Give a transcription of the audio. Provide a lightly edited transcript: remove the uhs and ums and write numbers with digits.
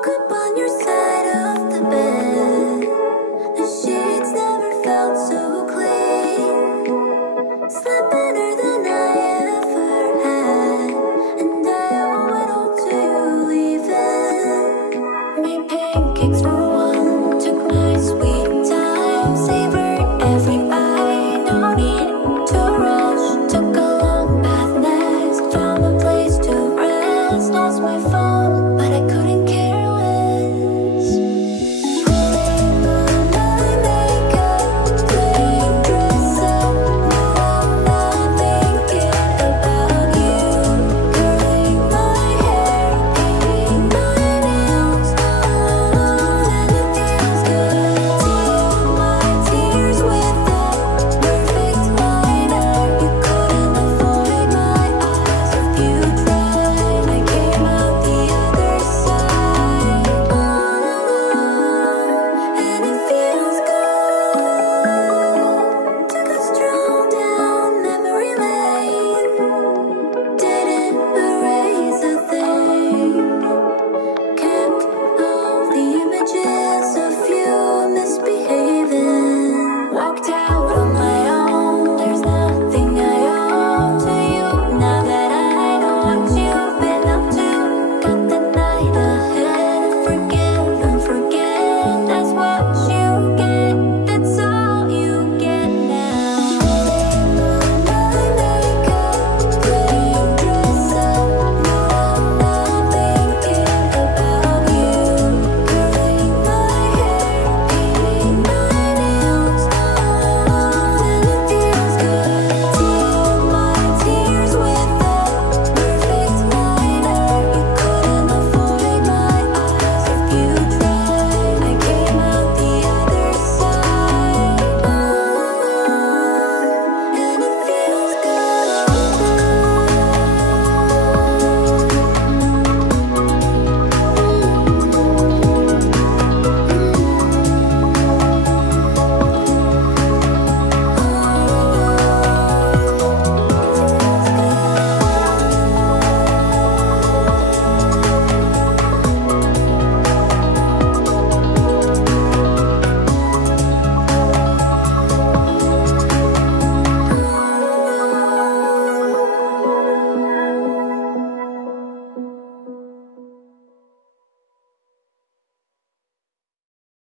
woke up on your side of the bed. The sheets never felt so clean. Slept better than I ever had, and I owe it all to you leaving. Made pancakes for